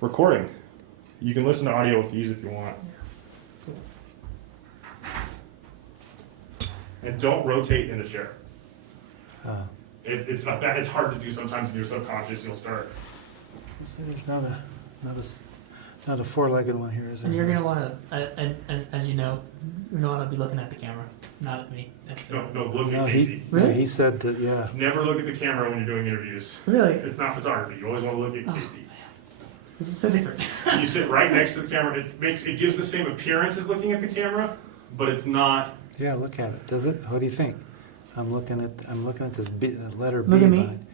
recording. You can listen to audio with these if you want. And don't rotate in the chair. It's not bad. It's hard to do sometimes in your subconscious. You'll start. So there's not a four-legged one here, is there? And you're gonna want to, and as you know, you're gonna want to be looking at the camera, not at me. No, look at Casey. Really? He said that, yeah. Never look at the camera when you're doing interviews. Really? It's not photography. You always want to look at Casey. This is so different. So you sit right next to the camera. It gives the same appearance as looking at the camera, but it's not. Yeah, look at it. Does it? What do you think? I'm looking at this letter B. Look at me. Line.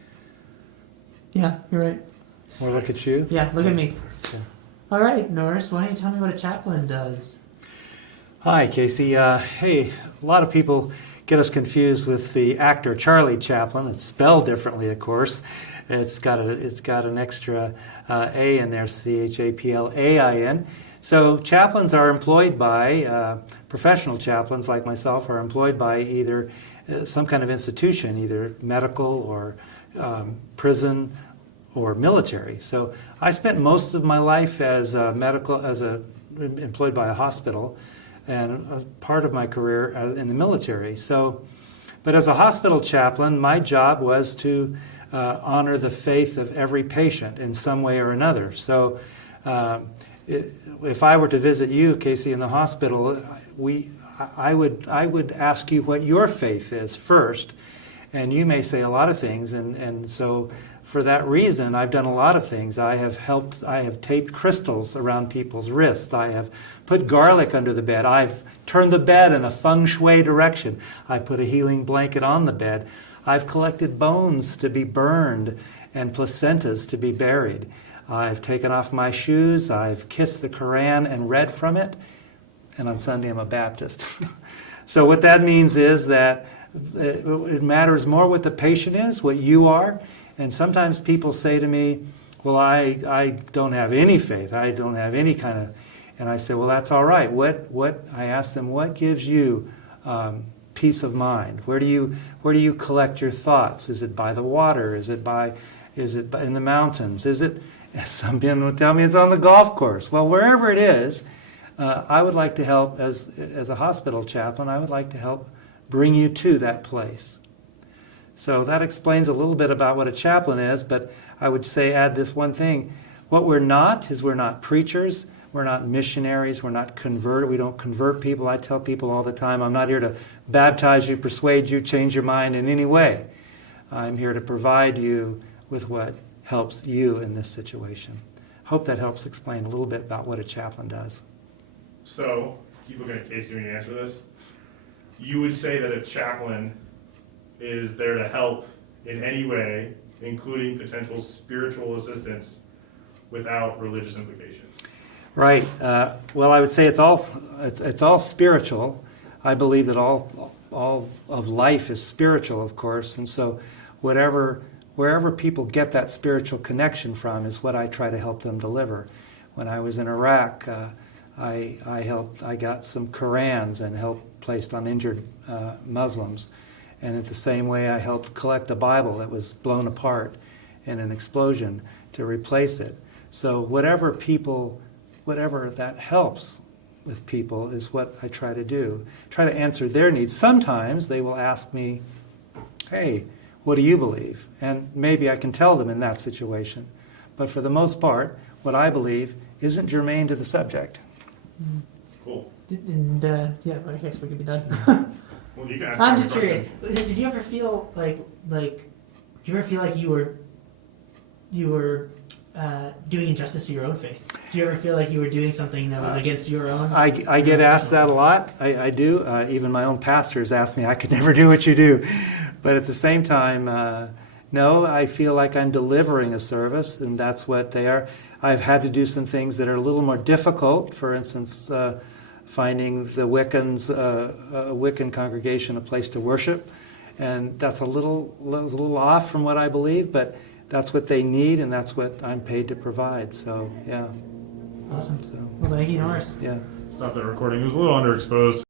Yeah, you're right. Or look at you. Yeah, look at me. Okay. All right, Norris, why don't you tell me what a chaplain does? Hi, Casey. Hey, a lot of people get us confused with the actor Charlie Chaplin. It's spelled differently, of course. It's got an extra A in there, CHAPLAIN. So chaplains are employed by, professional chaplains like myself are employed by either some kind of institution, either medical or prison or military. So I spent most of my life as employed by a hospital, and a part of my career in the military. So, but as a hospital chaplain, my job was to honor the faith of every patient in some way or another. So, if I were to visit you, Casey, in the hospital, I would ask you what your faith is first, and you may say a lot of things, and so for that reason, I've done a lot of things. I have taped crystals around people's wrists. I have put garlic under the bed. I've turned the bed in a feng shui direction. I put a healing blanket on the bed. I've collected bones to be burned and placentas to be buried. I've taken off my shoes. I've kissed the Quran and read from it. And on Sunday, I'm a Baptist. So what that means is that it matters more what the patient is, what you are. And sometimes people say to me, well, I don't have any faith. I don't have any kind of... And I say, well, that's all right. I ask them, what gives you peace of mind? Where do you collect your thoughts? Is it by the water? Is it in the mountains? Some people will tell me it's on the golf course. Well, wherever it is, I would like to help, as a hospital chaplain, I would like to help bring you to that place. So that explains a little bit about what a chaplain is, but I would say add this one thing. What we're not is we're not preachers, we're not missionaries, we're not converted, we don't convert people. I tell people all the time, I'm not here to baptize you, persuade you, change your mind in any way. I'm here to provide you with what helps you in this situation. Hope that helps explain a little bit about what a chaplain does. So, keep looking at Casey when you answer this. You would say that a chaplain is there to help in any way, including potential spiritual assistance, without religious implication. Right. Well, I would say it's all spiritual. I believe that all of life is spiritual, of course, and so wherever people get that spiritual connection from is what I try to help them deliver. When I was in Iraq, I got some Qurans and helped placed on injured Muslims. And in the same way, I helped collect a Bible that was blown apart in an explosion to replace it. So whatever that helps with people is what I try to do. Try to answer their needs. Sometimes they will ask me, hey, what do you believe? And maybe I can tell them in that situation. But for the most part, what I believe isn't germane to the subject. Cool. And yeah, I guess we could be done. Well, you can ask I'm me just a curious. question. Did you ever feel like do you ever feel like you were doing injustice to your own faith? Do you ever feel like you were doing something that was against your own? I get asked that a lot. I do. Even my own pastors ask me, I could never do what you do. But at the same time, no, I feel like I'm delivering a service, and that's what they are. I've had to do some things that are a little more difficult. For instance, finding the Wiccans, a Wiccan congregation, a place to worship. And that's a little off from what I believe, but that's what they need, and that's what I'm paid to provide. So, yeah. Awesome. So, Well, thank you, Norris. yeah. Stop that recording. It was a little underexposed.